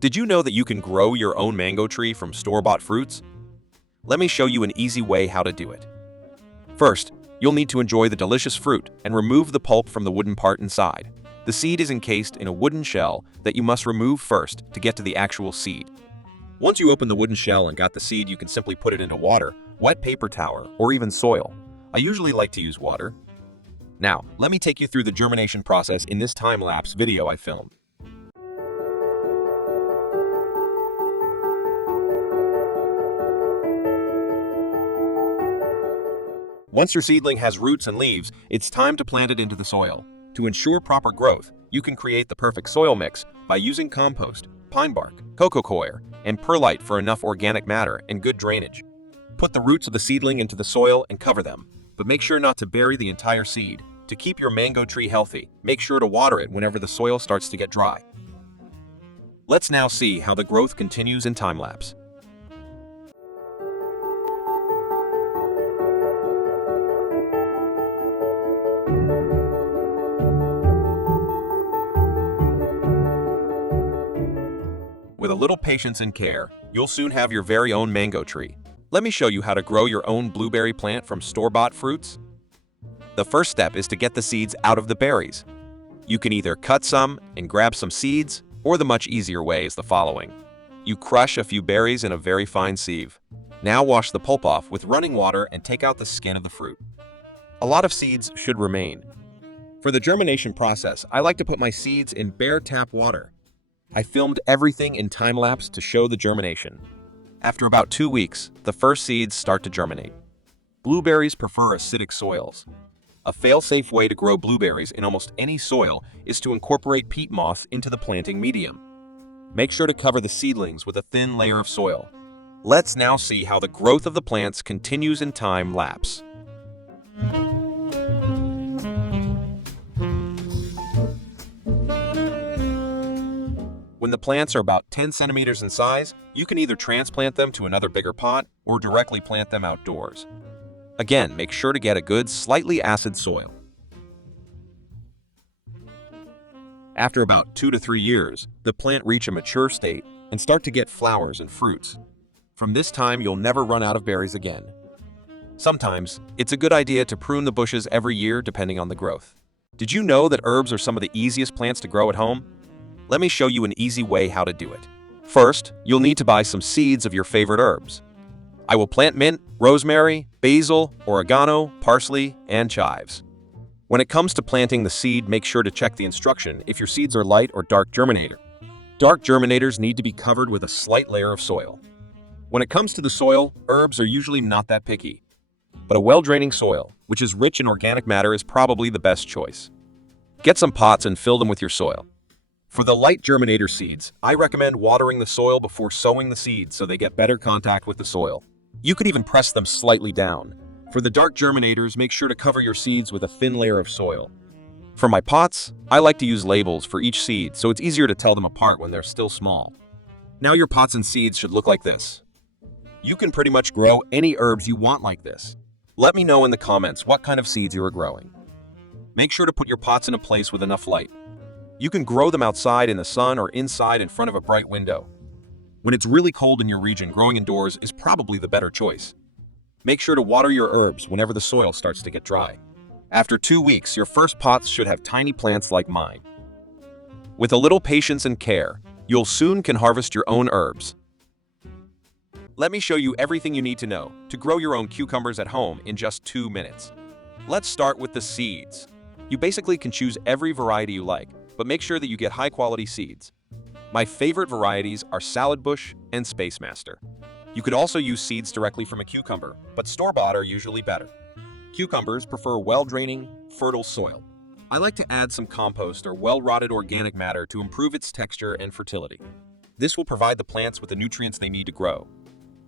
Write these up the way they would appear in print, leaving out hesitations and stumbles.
Did you know that you can grow your own mango tree from store-bought fruits? Let me show you an easy way how to do it. First, you'll need to enjoy the delicious fruit and remove the pulp from the wooden part inside. The seed is encased in a wooden shell that you must remove first to get to the actual seed. Once you open the wooden shell and got the seed, you can simply put it into water, wet paper towel, or even soil. I usually like to use water. Now, let me take you through the germination process in this time-lapse video I filmed. Once your seedling has roots and leaves, it's time to plant it into the soil. To ensure proper growth, you can create the perfect soil mix by using compost, pine bark, coco coir, and perlite for enough organic matter and good drainage. Put the roots of the seedling into the soil and cover them, but make sure not to bury the entire seed. To keep your mango tree healthy, make sure to water it whenever the soil starts to get dry. Let's now see how the growth continues in time-lapse. With a little patience and care, you'll soon have your very own mango tree. Let me show you how to grow your own blueberry plant from store-bought fruits. The first step is to get the seeds out of the berries. You can either cut some and grab some seeds, or the much easier way is the following. You crush a few berries in a very fine sieve. Now wash the pulp off with running water and take out the skin of the fruit. A lot of seeds should remain. For the germination process, I like to put my seeds in bare tap water. I filmed everything in time-lapse to show the germination. After about 2 weeks, the first seeds start to germinate. Blueberries prefer acidic soils. A fail-safe way to grow blueberries in almost any soil is to incorporate peat moss into the planting medium. Make sure to cover the seedlings with a thin layer of soil. Let's now see how the growth of the plants continues in time-lapse. When the plants are about 10 centimeters in size, you can either transplant them to another bigger pot or directly plant them outdoors. Again, make sure to get a good, slightly acid soil. After about 2 to 3 years, the plant reach a mature state and start to get flowers and fruits. From this time, you'll never run out of berries again. Sometimes, it's a good idea to prune the bushes every year depending on the growth. Did you know that herbs are some of the easiest plants to grow at home? Let me show you an easy way how to do it. First, you'll need to buy some seeds of your favorite herbs. I will plant mint, rosemary, basil, oregano, parsley, and chives. When it comes to planting the seed, make sure to check the instruction if your seeds are light or dark germinator. Dark germinators need to be covered with a slight layer of soil. When it comes to the soil, herbs are usually not that picky. But a well-draining soil, which is rich in organic matter, is probably the best choice. Get some pots and fill them with your soil. For the light germinator seeds, I recommend watering the soil before sowing the seeds so they get better contact with the soil. You could even press them slightly down. For the dark germinators, make sure to cover your seeds with a thin layer of soil. For my pots, I like to use labels for each seed so it's easier to tell them apart when they're still small. Now your pots and seeds should look like this. You can pretty much grow any herbs you want like this. Let me know in the comments what kind of seeds you are growing. Make sure to put your pots in a place with enough light. You can grow them outside in the sun or inside in front of a bright window. When it's really cold in your region, growing indoors is probably the better choice. Make sure to water your herbs whenever the soil starts to get dry. After 2 weeks, your first pots should have tiny plants like mine. With a little patience and care, you'll soon can harvest your own herbs. Let me show you everything you need to know to grow your own cucumbers at home in just 2 minutes. Let's start with the seeds. You basically can choose every variety you like, but make sure that you get high-quality seeds. My favorite varieties are Salad Bush and Space Master. You could also use seeds directly from a cucumber, but store-bought are usually better. Cucumbers prefer well-draining, fertile soil. I like to add some compost or well-rotted organic matter to improve its texture and fertility. This will provide the plants with the nutrients they need to grow.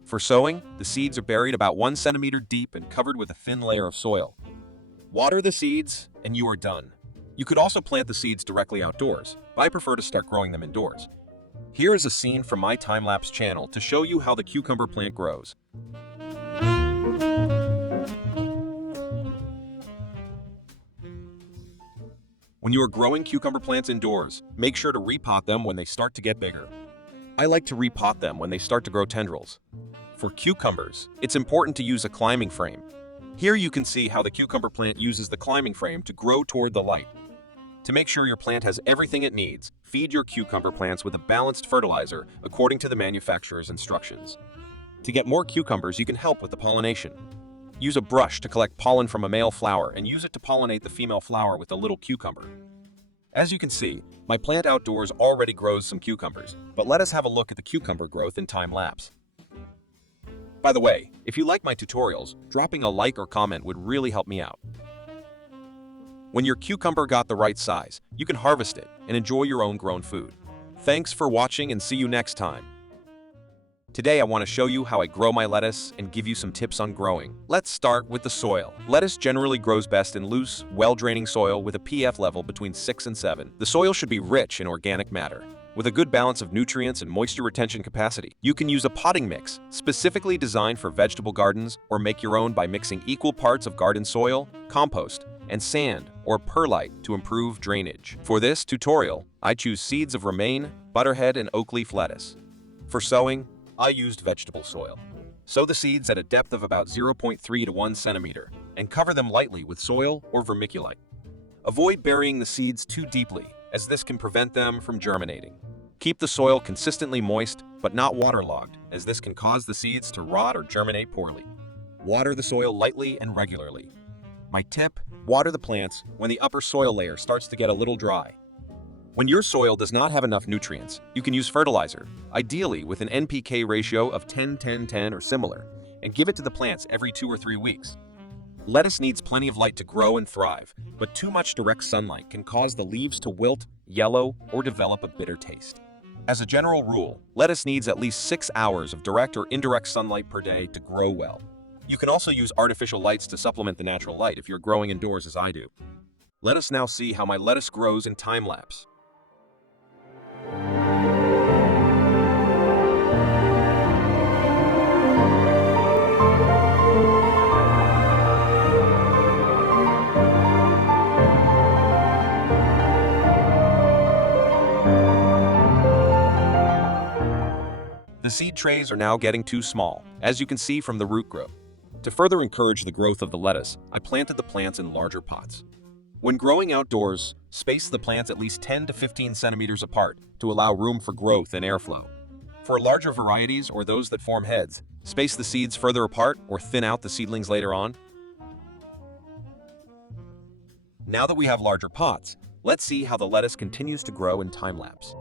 For sowing, the seeds are buried about 1 centimeter deep and covered with a thin layer of soil. Water the seeds, and you are done. You could also plant the seeds directly outdoors, but I prefer to start growing them indoors. Here is a scene from my time-lapse channel to show you how the cucumber plant grows. When you are growing cucumber plants indoors, make sure to repot them when they start to get bigger. I like to repot them when they start to grow tendrils. For cucumbers, it's important to use a climbing frame. Here you can see how the cucumber plant uses the climbing frame to grow toward the light. To make sure your plant has everything it needs, feed your cucumber plants with a balanced fertilizer according to the manufacturer's instructions. To get more cucumbers, you can help with the pollination. Use a brush to collect pollen from a male flower and use it to pollinate the female flower with a little cucumber. As you can see, my plant outdoors already grows some cucumbers, but let us have a look at the cucumber growth in time lapse. By the way, if you like my tutorials, dropping a like or comment would really help me out. When your cucumber got the right size, you can harvest it and enjoy your own grown food. Thanks for watching and see you next time. Today I want to show you how I grow my lettuce and give you some tips on growing. Let's start with the soil. Lettuce generally grows best in loose, well-draining soil with a pH level between 6 and 7. The soil should be rich in organic matter, with a good balance of nutrients and moisture retention capacity. You can use a potting mix, specifically designed for vegetable gardens, or make your own by mixing equal parts of garden soil, compost, and sand or perlite to improve drainage. For this tutorial, I choose seeds of romaine, butterhead, and oak leaf lettuce. For sowing, I used vegetable soil. Sow the seeds at a depth of about 0.3 to 1 centimeter and cover them lightly with soil or vermiculite. Avoid burying the seeds too deeply, as this can prevent them from germinating. Keep the soil consistently moist, but not waterlogged, as this can cause the seeds to rot or germinate poorly. Water the soil lightly and regularly. My tip: water the plants when the upper soil layer starts to get a little dry. When your soil does not have enough nutrients, you can use fertilizer, ideally with an NPK ratio of 10-10-10 or similar, and give it to the plants every 2 or 3 weeks. Lettuce needs plenty of light to grow and thrive, but too much direct sunlight can cause the leaves to wilt, yellow, or develop a bitter taste. As a general rule, lettuce needs at least 6 hours of direct or indirect sunlight per day to grow well. You can also use artificial lights to supplement the natural light if you're growing indoors as I do. Let us now see how my lettuce grows in time lapse. The seed trays are now getting too small, as you can see from the root growth. To further encourage the growth of the lettuce, I planted the plants in larger pots. When growing outdoors, space the plants at least 10 to 15 centimeters apart to allow room for growth and airflow. For larger varieties or those that form heads, space the seeds further apart or thin out the seedlings later on. Now that we have larger pots, let's see how the lettuce continues to grow in time lapse.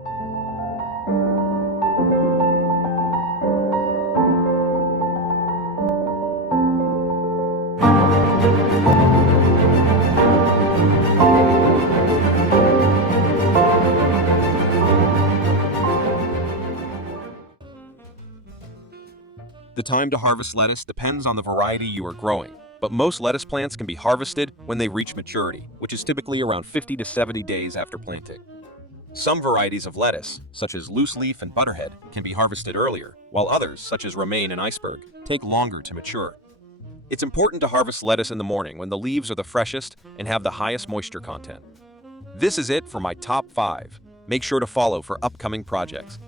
The time to harvest lettuce depends on the variety you are growing, but most lettuce plants can be harvested when they reach maturity, which is typically around 50 to 70 days after planting. Some varieties of lettuce, such as loose leaf and butterhead, can be harvested earlier, while others, such as romaine and iceberg, take longer to mature. It's important to harvest lettuce in the morning when the leaves are the freshest and have the highest moisture content. This is it for my top 5. Make sure to follow for upcoming projects.